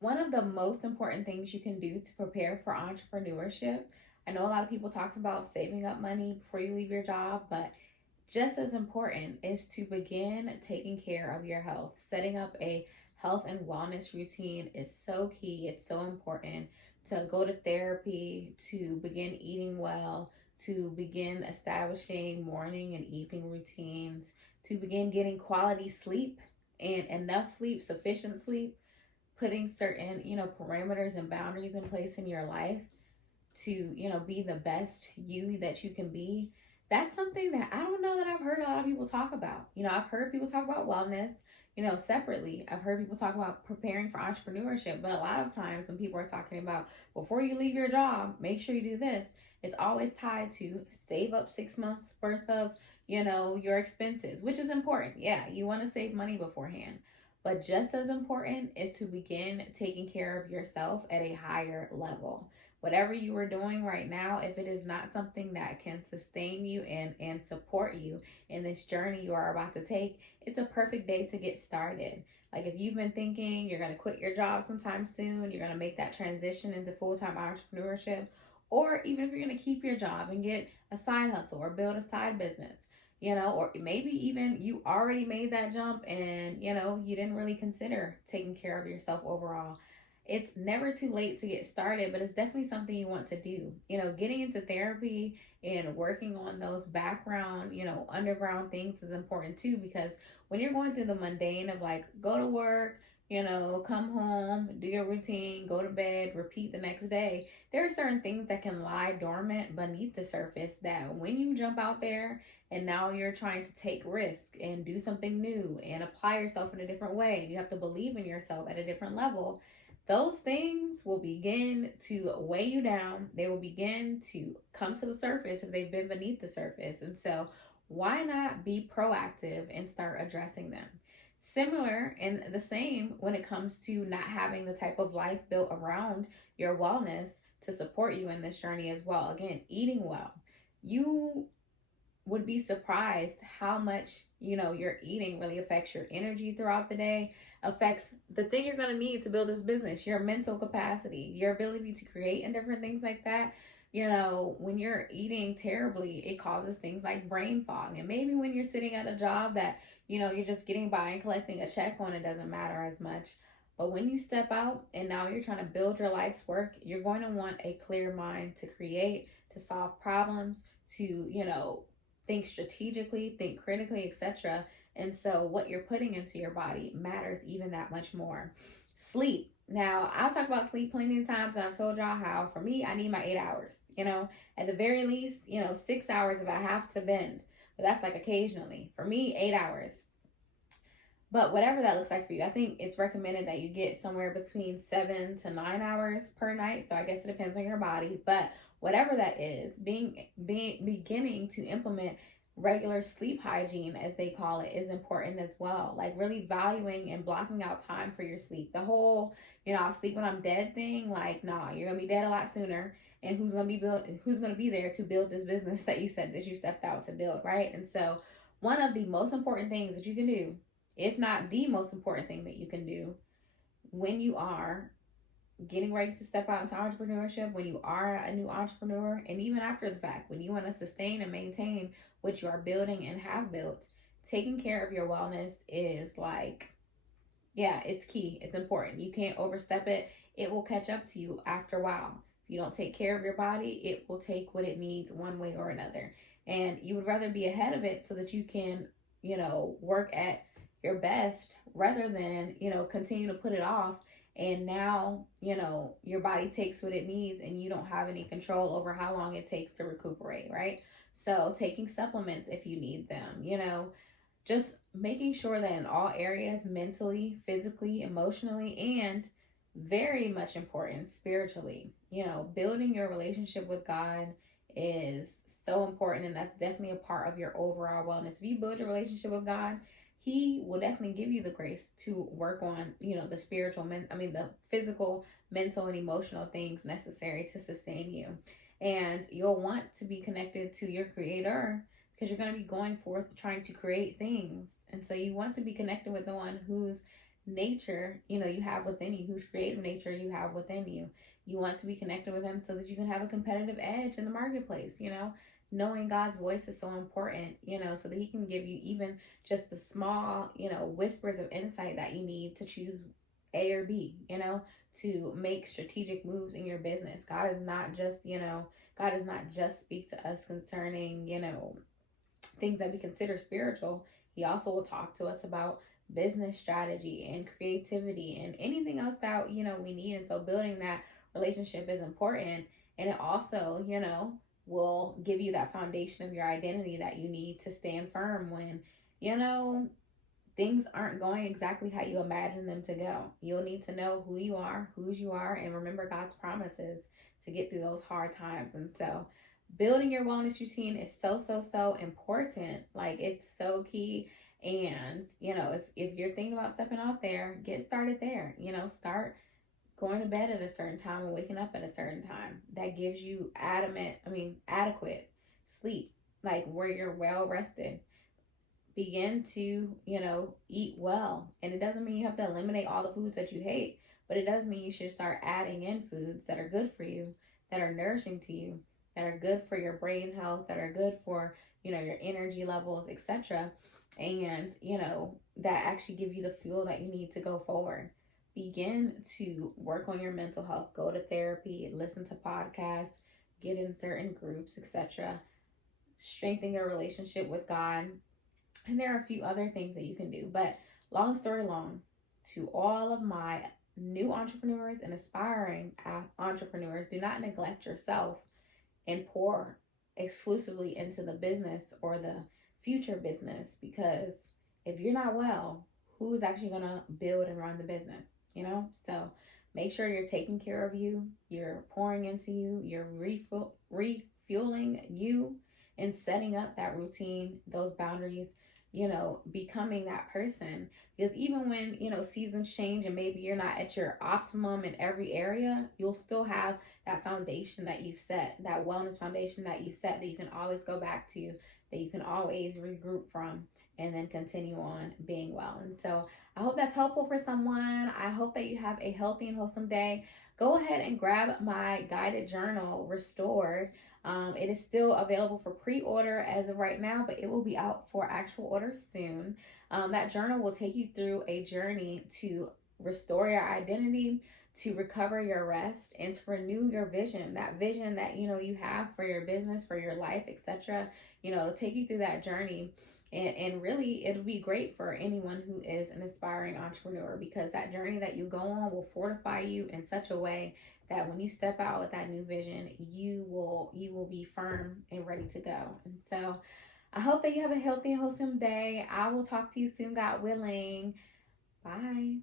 One of the most important things you can do to prepare for entrepreneurship, I know a lot of people talk about saving up money before you leave your job, but just as important is to begin taking care of your health. Setting up a health and wellness routine is so key. It's so important to go to therapy, to begin eating well, to begin establishing morning and evening routines, to begin getting quality sleep and enough sleep, sufficient sleep, putting certain, parameters and boundaries in place in your life to, be the best you that you can be. That's something that I don't know that I've heard a lot of people talk about. I've heard people talk about wellness, separately. I've heard people talk about preparing for entrepreneurship, but a lot of times when people are talking about before you leave your job, make sure you do this, it's always tied to save up 6 months worth of, your expenses, which is important. Yeah, you want to save money beforehand. But just as important is to begin taking care of yourself at a higher level. Whatever you are doing right now, if it is not something that can sustain you and support you in this journey you are about to take, it's a perfect day to get started. Like if you've been thinking you're going to quit your job sometime soon, you're going to make that transition into full-time entrepreneurship, or even if you're going to keep your job and get a side hustle or build a side business, or maybe even you already made that jump and, you didn't really consider taking care of yourself overall. It's never too late to get started, but it's definitely something you want to do. Getting into therapy and working on those background, underground things is important too, because when you're going through the mundane of like go to work, come home, do your routine, go to bed, repeat the next day, there are certain things that can lie dormant beneath the surface that when you jump out there and now you're trying to take risk and do something new and apply yourself in a different way, you have to believe in yourself at a different level, those things will begin to weigh you down. They will begin to come to the surface if they've been beneath the surface. And so, why not be proactive and start addressing them? Similar and the same when it comes to not having the type of life built around your wellness to support you in this journey as well. Again, eating well. You would be surprised how much your eating really affects your energy throughout the day, affects the thing you're going to need to build this business, your mental capacity, your ability to create, and different things like that. When you're eating terribly, it causes things like brain fog. And maybe when you're sitting at a job that you're just getting by and collecting a check on, it doesn't matter as much. But when you step out and now you're trying to build your life's work, you're going to want a clear mind to create, to solve problems, to think strategically, think critically, etc. And so what you're putting into your body matters even that much more. Sleep. Now, I'll talk about sleep plenty of times, and I've told y'all how for me, I need my 8 hours. At the very least, 6 hours if I have to bend. But that's like occasionally. For me, 8 hours. But whatever that looks like for you, I think it's recommended that you get somewhere between 7 to 9 hours per night. So I guess it depends on your body. But whatever that is, beginning to implement regular sleep hygiene, as they call it, is important as well. Like really valuing and blocking out time for your sleep. The whole, I'll sleep when I'm dead thing, like, nah, you're gonna be dead a lot sooner. And who's gonna be there to build this business that you said that you stepped out to build, right? And so one of the most important things that you can do, if not the most important thing that you can do when you are getting ready to step out into entrepreneurship, when you are a new entrepreneur, and even after the fact, when you want to sustain and maintain what you are building and have built, taking care of your wellness is like, yeah, it's key. It's important. You can't overstep it. It will catch up to you after a while. If you don't take care of your body, it will take what it needs one way or another. And you would rather be ahead of it so that you can, work at your best rather than, continue to put it off. And now, your body takes what it needs and you don't have any control over how long it takes to recuperate, right? So taking supplements if you need them, just making sure that in all areas, mentally, physically, emotionally, and very much important spiritually, building your relationship with God is so important, and that's definitely a part of your overall wellness. If you build your relationship with God, he will definitely give you the grace to work on, the the physical, mental, and emotional things necessary to sustain you. And you'll want to be connected to your creator because you're going to be going forth trying to create things. And so you want to be connected with the one who's nature, you have within you, whose creative nature you have within you. You want to be connected with him so that you can have a competitive edge in the marketplace. Knowing God's voice is so important, so that he can give you even just the small, whispers of insight that you need to choose A or B, to make strategic moves in your business. God does not just speak to us concerning, things that we consider spiritual. He also will talk to us about business strategy and creativity and anything else that we need. And so building that relationship is important, and it also will give you that foundation of your identity that you need to stand firm when you know things aren't going exactly how you imagine them to go. You'll need to know who you are, whose you are, and remember God's promises to get through those hard times. And so, building your wellness routine is so, so, so important. Like, it's so key. And, if you're thinking about stepping out there, get started there. Start going to bed at a certain time and waking up at a certain time. That gives you adequate sleep, like where you're well rested. Begin to, eat well. And it doesn't mean you have to eliminate all the foods that you hate, but it does mean you should start adding in foods that are good for you, that are nourishing to you, that are good for your brain health, that are good for, your energy levels, etc. And, that actually give you the fuel that you need to go forward. Begin to work on your mental health, go to therapy, listen to podcasts, get in certain groups, etc. Strengthen your relationship with God, and there are a few other things that you can do. But long story long, to all of my new entrepreneurs and aspiring entrepreneurs, do not neglect yourself and pour exclusively into the business or the future business, because if you're not well, who's actually going to build and run the business, So make sure you're taking care of you, you're pouring into you, you're refueling you, and setting up that routine, those boundaries, becoming that person. Because even when, seasons change and maybe you're not at your optimum in every area, you'll still have that foundation that you've set, that wellness foundation that you set, that you can always go back to, that you can always regroup from, and then continue on being well. And so I hope that's helpful for someone. I hope that you have a healthy and wholesome day. Go ahead and grab my guided journal, Restored. It is still available for pre-order as of right now, but it will be out for actual order soon. That journal will take you through a journey to restore your identity, to recover your rest, and to renew your vision. That vision that you have for your business, for your life, etc. It'll take you through that journey. And really, it'll be great for anyone who is an aspiring entrepreneur, because that journey that you go on will fortify you in such a way that when you step out with that new vision, you will be firm and ready to go. And so I hope that you have a healthy and wholesome day. I will talk to you soon, God willing. Bye.